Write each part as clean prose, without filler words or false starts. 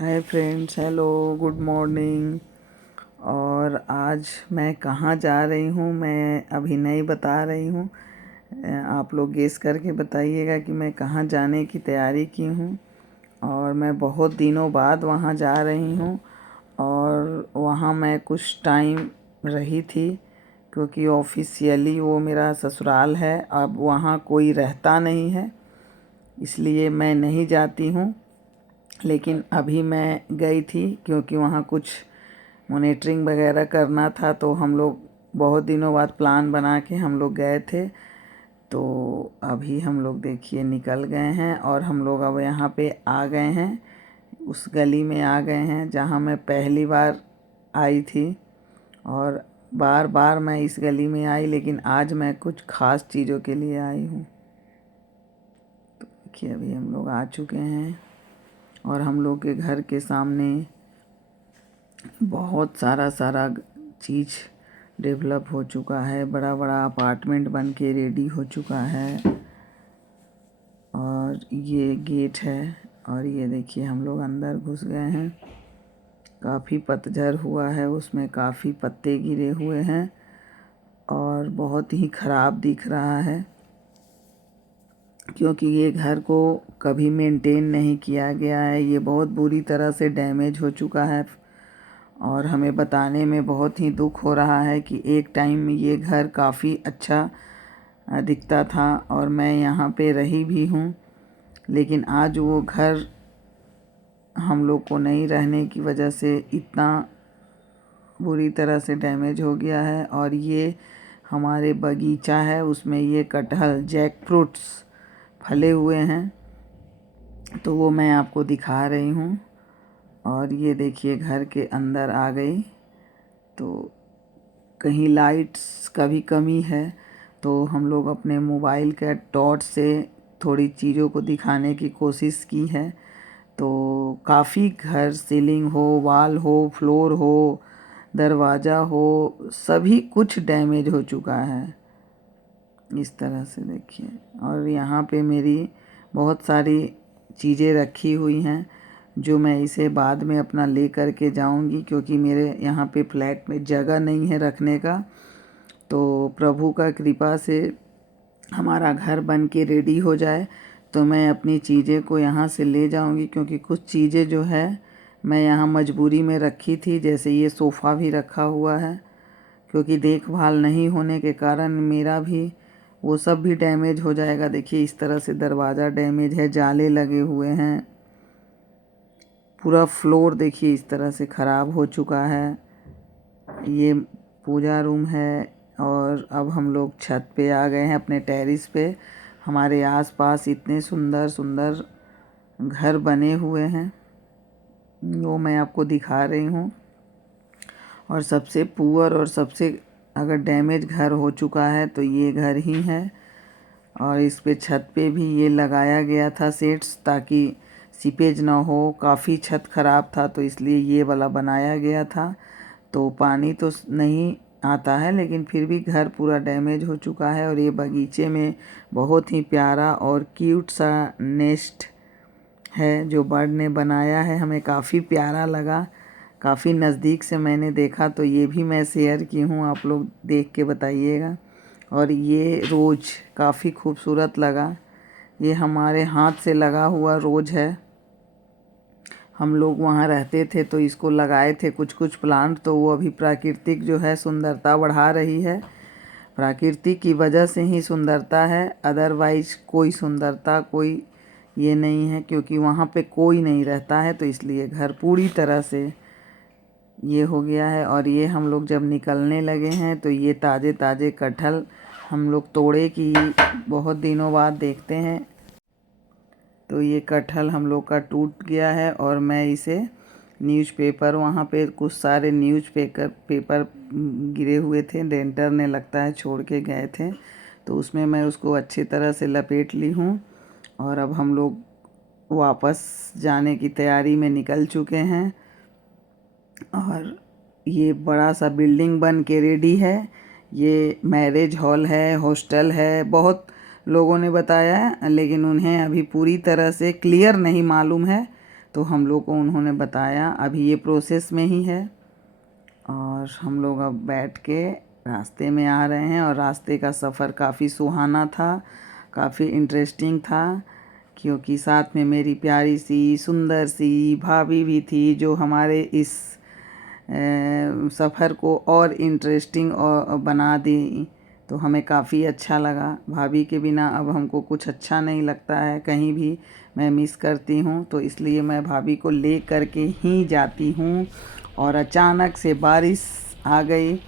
Hi friends, hello, good morning. और आज मैं कहाँ जा रही हूँ मैं अभी नहीं बता रही हूँ। आप लोग गेस करके बताइएगा कि मैं कहाँ जाने की तैयारी की हूँ। और मैं बहुत दिनों बाद वहाँ जा रही हूँ और वहाँ मैं कुछ टाइम रही थी, क्योंकि ऑफिशियली वो मेरा ससुराल है। अब वहाँ कोई रहता नहीं है, इसलिए मैं नहीं जाती हूँ। लेकिन अभी मैं गई थी क्योंकि वहाँ कुछ मॉनिटरिंग वगैरह करना था, तो हम लोग बहुत दिनों बाद प्लान बना के हम लोग गए थे। तो अभी हम लोग देखिए निकल गए हैं और हम लोग अब यहाँ पे आ गए हैं, उस गली में आ गए हैं जहाँ मैं पहली बार आई थी। और बार बार मैं इस गली में आई, लेकिन आज मैं कुछ ख़ास चीज़ों के लिए आई हूँ। तो देखिए अभी हम लोग आ चुके हैं और हम लोग के घर के सामने बहुत सारा चीज़ डेवलप हो चुका है। बड़ा बड़ा अपार्टमेंट बन के रेडी हो चुका है। और ये गेट है और ये देखिए हम लोग अंदर घुस गए हैं। काफ़ी पतझड़ हुआ है, उसमें काफ़ी पत्ते गिरे हुए हैं और बहुत ही ख़राब दिख रहा है, क्योंकि ये घर को कभी मेंटेन नहीं किया गया है। ये बहुत बुरी तरह से डैमेज हो चुका है और हमें बताने में बहुत ही दुख हो रहा है कि एक टाइम में ये घर काफ़ी अच्छा दिखता था और मैं यहाँ पे रही भी हूँ। लेकिन आज वो घर हम लोग को नहीं रहने की वजह से इतना बुरी तरह से डैमेज हो गया है। और ये हमारे बगीचा है, उसमें ये कटहल जैक फ्रूट्स फले हुए हैं, तो वो मैं आपको दिखा रही हूँ। और ये देखिए घर के अंदर आ गई, तो कहीं लाइट्स का भी कमी है, तो हम लोग अपने मोबाइल के टॉर्च से थोड़ी चीज़ों को दिखाने की कोशिश की है। तो काफ़ी घर, सीलिंग हो, वॉल हो, फ्लोर हो, दरवाज़ा हो, सभी कुछ डैमेज हो चुका है इस तरह से देखिए। और यहाँ पे मेरी बहुत सारी चीज़ें रखी हुई हैं जो मैं इसे बाद में अपना ले कर के जाऊँगी, क्योंकि मेरे यहाँ पे फ्लैट में जगह नहीं है रखने का। तो प्रभु का कृपा से हमारा घर बन के रेडी हो जाए तो मैं अपनी चीज़ें को यहाँ से ले जाऊँगी, क्योंकि कुछ चीज़ें जो है मैं यहाँ मजबूरी में रखी थी। जैसे ये सोफ़ा भी रखा हुआ है, क्योंकि देखभाल नहीं होने के कारण मेरा भी वो सब भी डैमेज हो जाएगा। देखिए इस तरह से दरवाज़ा डैमेज है, जाले लगे हुए हैं, पूरा फ्लोर देखिए इस तरह से ख़राब हो चुका है। ये पूजा रूम है और अब हम लोग छत पे आ गए हैं, अपने टेरेस पे। हमारे आसपास इतने सुंदर सुंदर घर बने हुए हैं, वो मैं आपको दिखा रही हूँ। और सबसे पुअर और सबसे अगर डैमेज घर हो चुका है तो ये घर ही है। और इस पे छत पे भी ये लगाया गया था सेट्स, ताकि सीपेज ना हो। काफ़ी छत ख़राब था तो इसलिए ये वाला बनाया गया था। तो पानी तो नहीं आता है, लेकिन फिर भी घर पूरा डैमेज हो चुका है। और ये बगीचे में बहुत ही प्यारा और क्यूट सा नेस्ट है जो बर्ड ने बनाया है, हमें काफ़ी प्यारा लगा। काफ़ी नज़दीक से मैंने देखा, तो ये भी मैं शेयर की हूँ, आप लोग देख के बताइएगा। और ये रोज़ काफ़ी खूबसूरत लगा। ये हमारे हाथ से लगा हुआ रोज़ है। हम लोग वहाँ रहते थे तो इसको लगाए थे कुछ कुछ प्लांट, तो वो अभी प्राकृतिक जो है सुंदरता बढ़ा रही है। प्रकृति की वजह से ही सुंदरता है, अदरवाइज कोई सुंदरता कोई ये नहीं है, क्योंकि वहाँ पे कोई नहीं रहता है, तो इसलिए घर पूरी तरह से ये हो गया है। और ये हम लोग जब निकलने लगे हैं तो ये ताज़े ताज़े कटहल हम लोग तोड़े कि बहुत दिनों बाद देखते हैं। तो ये कटहल हम लोग का टूट गया है और मैं इसे न्यूज़पेपर, वहाँ पे कुछ सारे पेपर गिरे हुए थे, डेंटर ने लगता है छोड़ के गए थे, तो उसमें मैं उसको अच्छी तरह से लपेट ली हूँ। और अब हम लोग वापस जाने की तैयारी में निकल चुके हैं। और ये बड़ा सा बिल्डिंग बन के रेडी है। ये मैरिज हॉल है, हॉस्टल है, बहुत लोगों ने बताया है, लेकिन उन्हें अभी पूरी तरह से क्लियर नहीं मालूम है। तो हम लोग को उन्होंने बताया अभी ये प्रोसेस में ही है। और हम लोग अब बैठ के रास्ते में आ रहे हैं और रास्ते का सफ़र काफ़ी सुहाना था, काफ़ी इंटरेस्टिंग था, क्योंकि साथ में मेरी प्यारी सी सुंदर सी भाभी भी थी जो हमारे इस सफ़र को और इंटरेस्टिंग बना दी। तो हमें काफ़ी अच्छा लगा। भाभी के बिना अब हमको कुछ अच्छा नहीं लगता है, कहीं भी मैं मिस करती हूँ, तो इसलिए मैं भाभी को ले कर के ही जाती हूँ। और अचानक से बारिश आ गई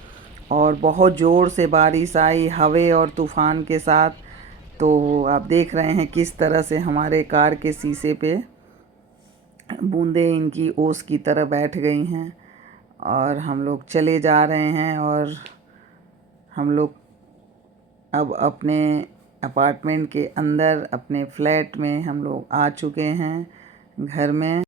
और बहुत ज़ोर से बारिश आई, हवा और तूफ़ान के साथ। तो आप देख रहे हैं किस तरह से हमारे कार के शीशे पे बूंदें इनकी ओस की तरह बैठ गई हैं। और हम लोग चले जा रहे हैं और हम लोग अब अपने अपार्टमेंट के अंदर अपने फ्लैट में हम लोग आ चुके हैं, घर में।